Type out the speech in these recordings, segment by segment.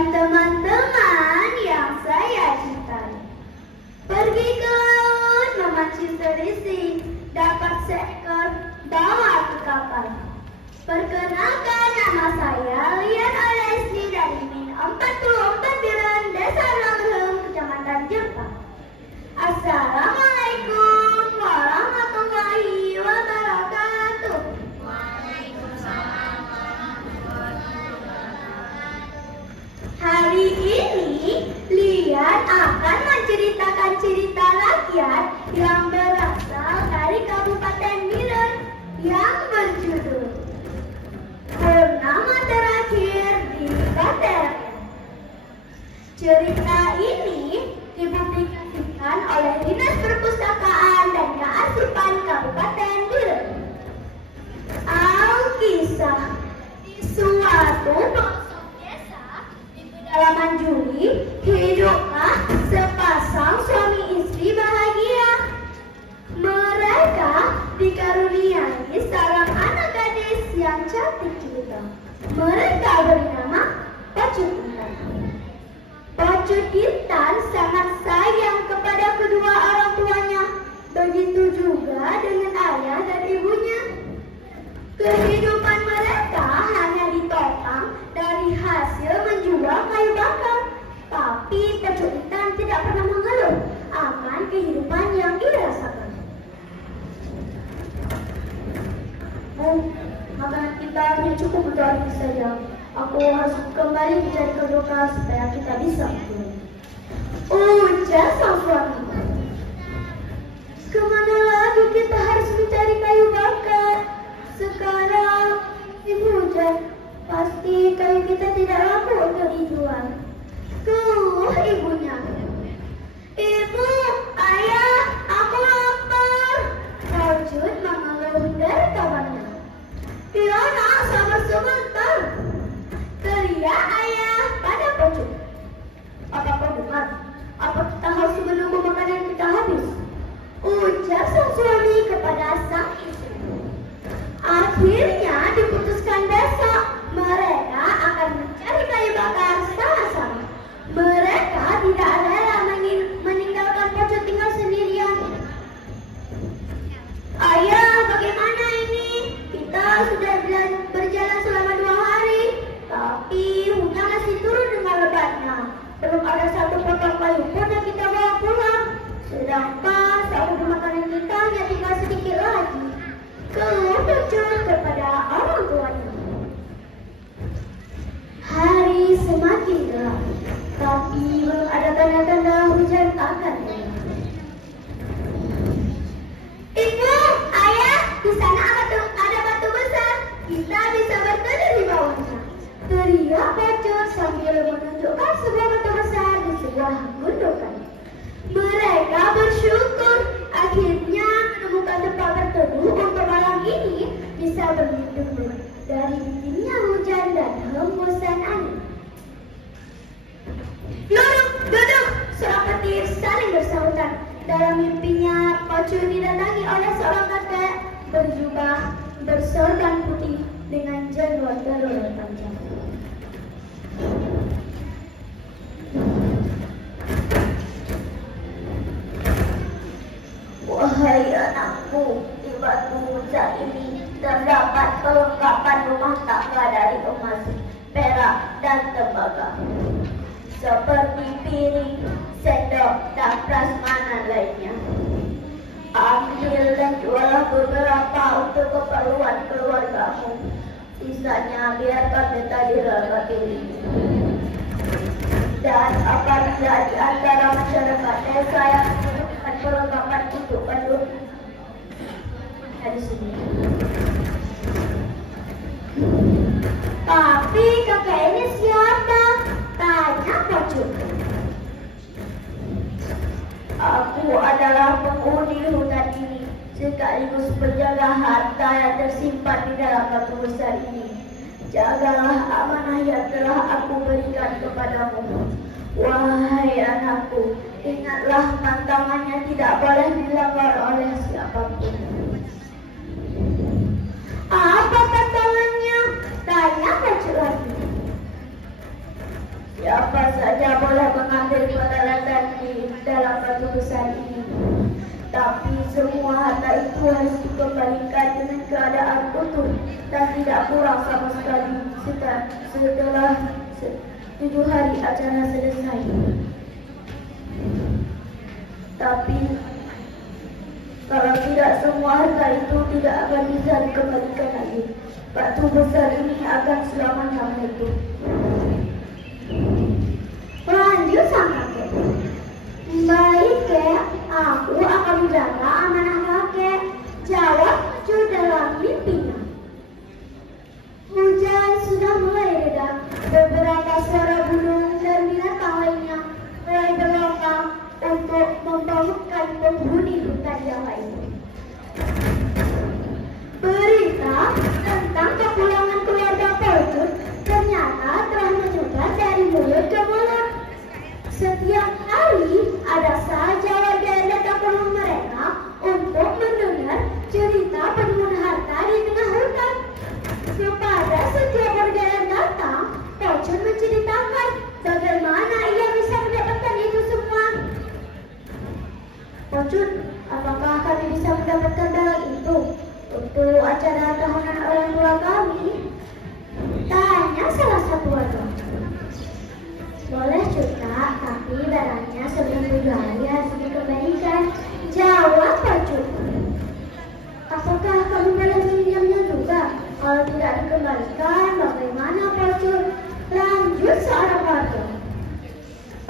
dan teman-teman yang saya cintai. Pergi ke laut memancing terisi, dapat seekor bawa ke kapal. Perkenalkan, nama saya Lian Olesni dari Min 44 Biren, Desa Langhem, Kecamatan Jepang. Assalamualaikum warahmatullahi wabarakatuh. Waalaikumsalam warahmatullahi wabarakatuh. Hari ini Lian akan menceritakan cerita rakyat yang berasal dari Kabupaten Biren yang berjudul Purnama Terakhir di Baterai. Cerita ini dipublikasikan oleh Dinas Perpustakaan dan Kearsipan Kabupaten Biren. Alkisah di suatu pelosok desa di pedalaman Juli, hiduplah sepasang suami istri bahagia. Mereka dikaruniai seorang anak gadis yang cantik jelita. Mereka beri nama Pacut Intan. Pacut Intan sangat sayang kepada kedua orang tuanya. Begitu juga dengan ayah dan ibunya. Kehidupan mereka hanya ditopang dari hasil menjual kayu bakar. Tapi Pacut Intan tidak pernah mengeluh akan kehidupan yang dirasakan. Makanan kita hanya cukup untuk hari ini saja. Aku harus kembali mencari kedokteran supaya kita bisa pulang. Ujar sang suami. Kemana lagi kita harus mencari kayu bakar? Sekarang ibu hujan, pasti kayu kita tidak laku untuk dijual. Keluh ibunya. Ibu, ayah, aku lapar. Pacut mengeluh dari kamarnya. Fiona, sabar sebentar, teriak ayah pada Pacut. Apa kau dengar? Apa kita harus menunggu makanan kita habis? Ujar sang suami kepada sang istri. Akhirnya diputuskan besok mereka akan mencari kayu bakar sama-sama. Mereka tidak rela meninggalkan Pacut tinggal sendirian. Ayah, bagaimana ini? Kita sudah berjalan selama 2 hari, tapi hujan masih turun dengan lebatnya. Belum ada satu potong kayu pun yang kita bawa pulang. Sedangkan sahur makanan kita hanya tinggal sedikit lagi. Keluh Pacut kepada orang tuanya. Hari semakin gelap, tapi belum ada tanda-tanda hujan akan turun. Ibu, ayah, di sana ada batu besar. Kita bisa berteduh di bawahnya. Teriak Pacut sambil menunjukkan sebuah batu besar di sebuah gundukan. Mereka bersyukur akhirnya menemukan tempat berteduh untuk malam ini bisa berlindung dari dinginnya hujan dan hembusan angin. Duduk, seorang petir saling bersahutan. Dalam mimpinya, Pacut didatangi oleh seorang kakek berjubah bersorban putih dengan jenggot berurut panjang. Wahai anakku, di batu muda ini terdapat perlengkapan rumah tangga dari emas, perak, dan tembaga, seperti piring, sendok, dan prasmanan lainnya. Ambil dan jualah beberapa untuk keperluan keluargamu. Sisanya biarkan kita diragam diri. Dan apabila di antara masyarakat desa yang membutuhkan perlengkapan untuk penduduk di sini. Tapi kakek ini siapa? Tanya Pacut. Aku adalah penghuni hutan ini, sekaligus penjaga harta yang tersimpan di dalam batu besar ini. Jagalah amanah yang telah aku berikan kepadamu. Wahai anakku, ingatlah tantangannya tidak boleh dilanggar oleh siapapun. Apa tantangannya? Tanya Pacut lagi. Siapa saja boleh mengambil peranan di dalam batu besar ini. Tapi semua harta itu harus dikembalikan dengan keadaan utuh dan tidak kurang sama sekali setelah 7 hari acara selesai. Tapi kalau tidak, semua harta itu tidak akan bisa dikembalikan lagi. Batu besar ini akan selamanya meletup. Lanjut sang kakek. Baik kek, aku akan menjaga amanah kakek. Jawab Pacu dalam mimpinya. Hujan sudah mulai reda. Beberapa suara burung dan binatang lainnya mulai berlomba untuk membangunkan penghuni hutan Jawa ini. Berita tentang kepulangan keluarga Pelcut ternyata telah menyebar dari mulut ke mulut. Setiap hari ada saja warga yang datang ke rumah mereka untuk mendengar cerita penemuan harta di tengah hutan. Kepada setiap warga yang datang, Pelcut menceritakan bagaimana ia bisa mendapatkan itu semua. Pelcut, apakah kami bisa mendapatkan barang itu untuk acara tahunan orang tua kami? Tanya salah satu warga. Boleh juga, tapi barangnya sebelum 7 hari harus dikembalikan. Jawab Pelcut. Apakah kamu boleh meminjamnya juga? Kalau tidak dikembalikan, bagaimana Pelcut? Lanjut seorang warga.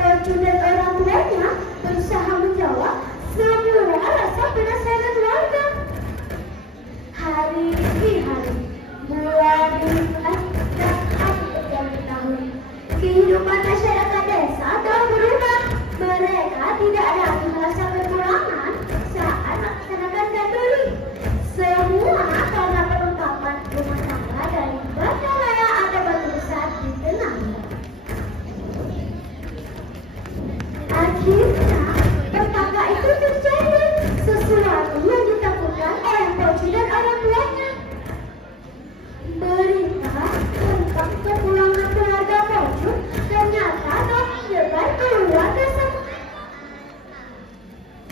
Pelcut dan orang tuanya berusaha menjawab semua rasa penasaran warga. Hari demi hari, bulan demi bulan, dan hari berganti tahun. Kehidupan masyarakat desa telah berubah. Mereka tidak lagi merasa kekurangan saat melaksanakan gandoli. Semua karena perlengkapan rumah tangga dari batu raya ada batu besar di tengahnya. Akhirnya, petaka itu terjadi. Sesuatu yang ditakutkan oleh Pelcut dan orang tuanya. Berita tentang kepulangan keluarga Pelcut ternyata telah menyebar keluar desa.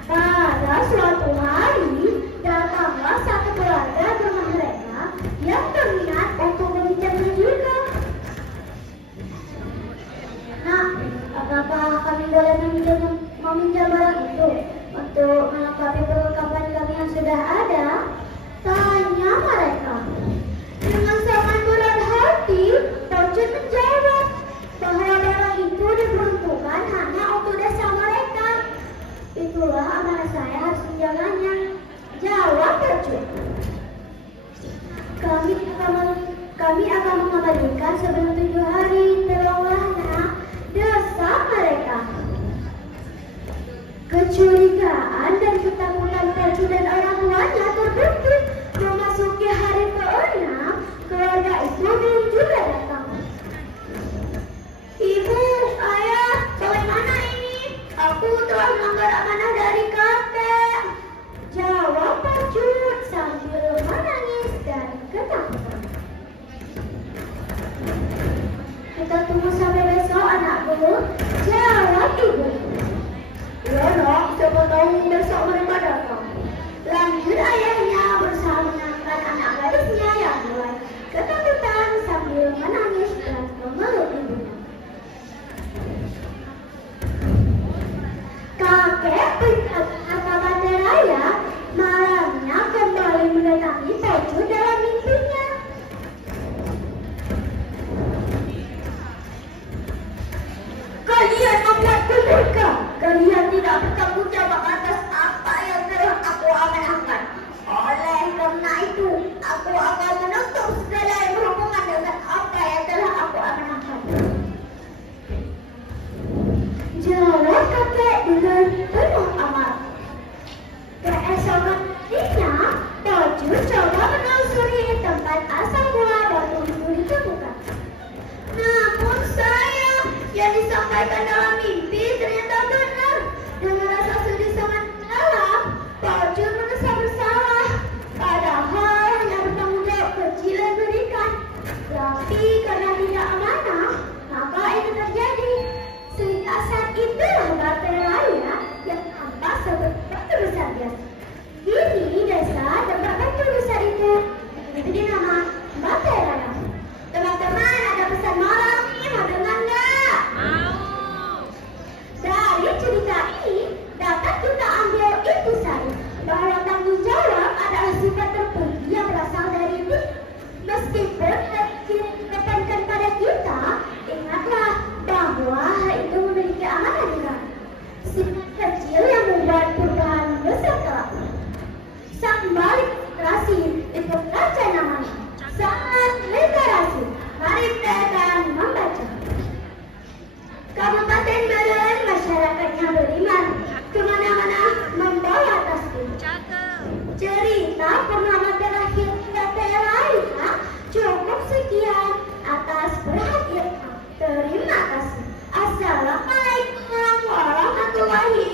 Pada suatu hari, datanglah satu keluarga ke rumah mereka yang berminat untuk meminjamnya juga. Nah, apakah kami boleh meminjam barang itu untuk melengkapi perlengkapan kami yang sudah ada? Tanya mereka. Dengan sangat berat hati, Pelcut menjawab bahwa barang itu diperuntukkan hanya untuk desa mereka. Itulah amanah saya harus menjaganya. Jawab Pelcut. Kami akan mengembalikan sebelum 7 hari. Tolonglah, desa mereka. Kecurigaan dan ketakutan Pelcut dan orang tuanya terbukti. Memasuki hari ke-6, keluarga itu belum juga datang. Ibu, ayah, bagaimana ini? Aku telah melanggar amanah dari kakek. Jawab Pelcut sambil menangis dan ketakutan. Kita tunggu sampai besok, anakku. Jawab ibu. Ya nak, siapa tahu besok mereka datang. Lanjut ayahnya berusaha menenangkan anak gadisnya yang mulai ketakutan sambil menangis dan memeluk ibunya. Kakek harta banda raya malamnya kembali mendatangi Pelcut dalam mimpinya. Kalian membuatku murka.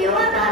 jiwa